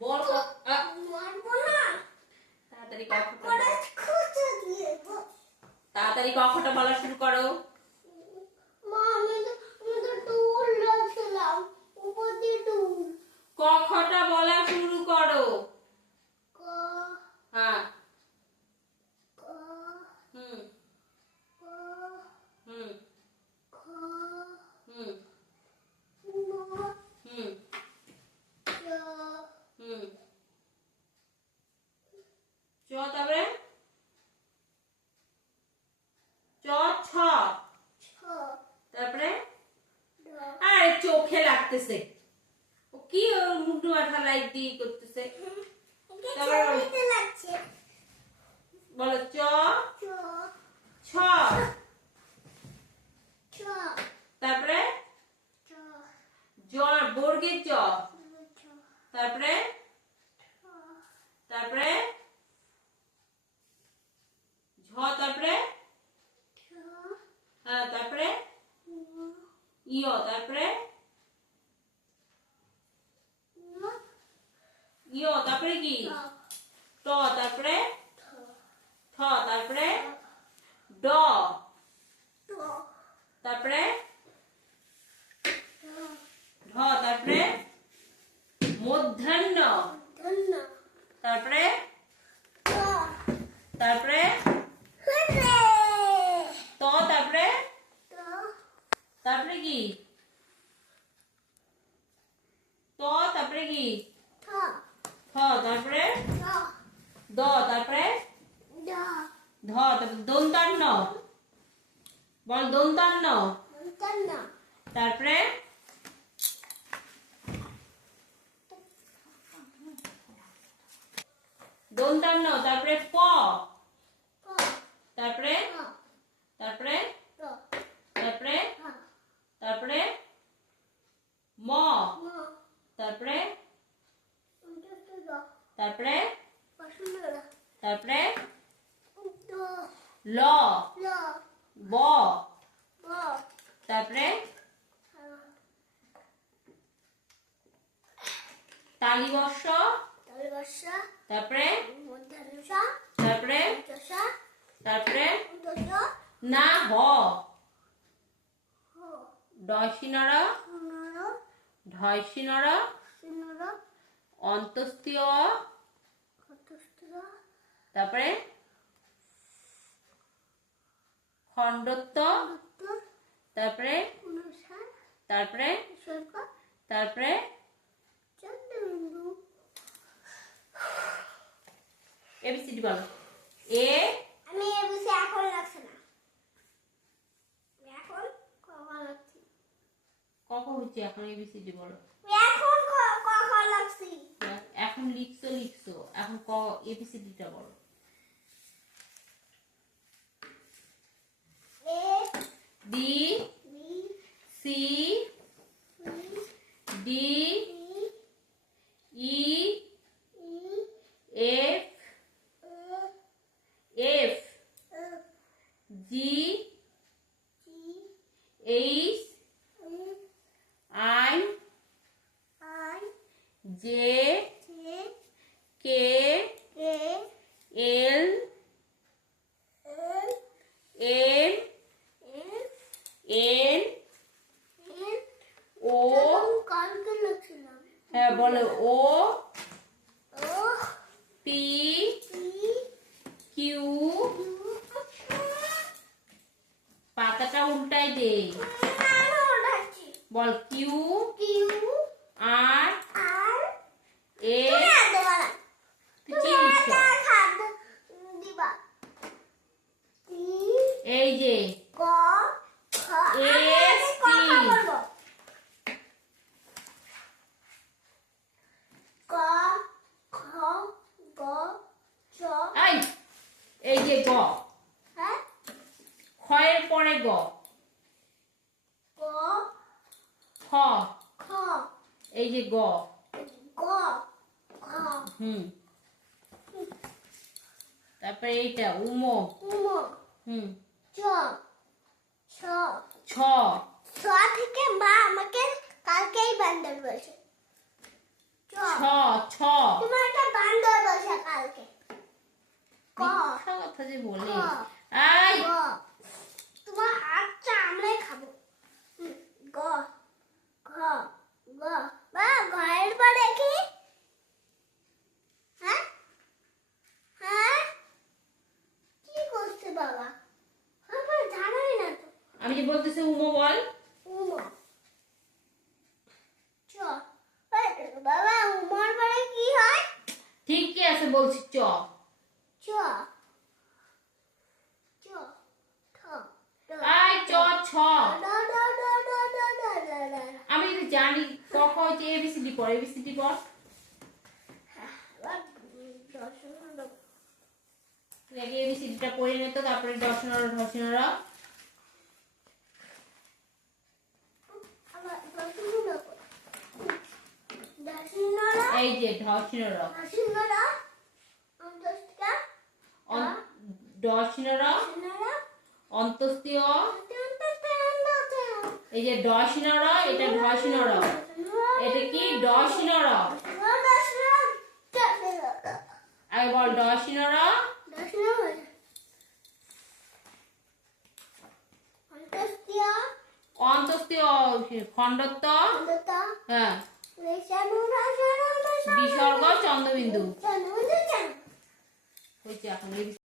বল মারবো না। তাড়াতাড়ি কখটা বলা শুরু করো। মা আমি তো টুল রাখছিলাম উপর দিয়ে টুল। কখটা বলা শুরু করো। ক হ্যাঁ ক হুম ক হুম খ হুম ন হুম চ হুম চ তারপরে চ ছ ছ তারপরে ড আরে চোখে লাগতেছে ও কি ওর মুখটু মাথা লাইট দিয়ে করতেছে। তারপরে ছবিতে লাগছে। বলো চ চ ছ ছ তারপরে চ জ বর্গের চ ছ তারপরে তারপরে ঝ তারপরে ছ হ্যাঁ তারপরে ইয় তারপরে ইয় তারপরে কি ট তারপরে ঠ তারপরে ড তারপরে ঢ তারপরে মধ্যাহ্ন তারপরে তারপরে ত তারপরে তারপরে কি ত তারপরে কি থ তারপরে দ তারপরে ধ তারপরে দন্তান্ন বল দন্তান্ন তারপরে দন্তান্ন তারপরে প তারপরে তারপরে তারপরে তারপরে ম তারপরে তারপরে তারপরে ল ব তারপরে তালিবর্ষ তারপরে তারপরে তারপরে না হ ডয়সিনর ঢয়সিনর অন্তস্তীয় তারপরে খণ্ডত্ব তারপরে তারপরে তারপরে এবিসিডি বলো এ আমি এবিসি এখন লাগছে না এখন কখন লাগছে কখন হচ্ছে এখন এবিসিডি বলো এখন কখন লাগছে এখন লিখছো এখন ক এবিসিডিটা বলো A B B C C D E E F F G G H I I J J K K L L M F N N O কালকে লাগছিলাম হ্যাঁ বলো O O P P Q U পাতাটা উল্টাই দে আমি ওঠাচ্ছি বল Q Q R R S তুমি আর দেবা না তুই চিনিস তো? খাদ্য দিবা টি এই যে ক খ এস টি বলবো ক খ গ চ এই যে গ হ্যাঁ খয়ের পরে গ ক খ খ এই যে গ গ খ হুম তারপরে এইটা উম উম হুম চ ছ ছ ছ থেকে মা আমাকে কালকেই বান্ডার বলেছে চ ছ ছ তোমার একটা বান্দর বসে কালকে ক মিথ্যা কথা যে বলে খ এই গ তোমার হাতটা আমরাই খাবো গ ঘ গ বা ঘরের পরে কি হ্যাঁ হ্যাঁ কি করছে বাবা আমার জানাই না তো আমি যে বলতেছি উমো বল উমা চ বাবা উমার পরে কি হয় ঠিকই আছে বলছি চ চ চ ঠ ড এই চ ছ ড ড ড ড ড ড ড ড। আমি যদি জানি ক খ হচ্ছে এবিসিডি পড় এবিসিডি পড় এবার দর্শন হলো। তুই আগে এবিসিডিটা পড়ে নে তো তারপরে দর্শনর ঢসনরা আবার দর্শন হলো। দর্শন হলো। এই যে ঢসনরা দর্শন হলো। অন্তস্কা। দর্শনরা দর্শন হলো। অন্তস্তীয় অন্তস্কা। এই যে দর্শনরা এটা ঢসনরা এটা কি দর্শনরা আগে বল দর্শনরা অন্তস্তীয় খণ্ডত্ব হ্যাঁ বিসর্গ চন্দ্রবিন্দু হয়েছে এখন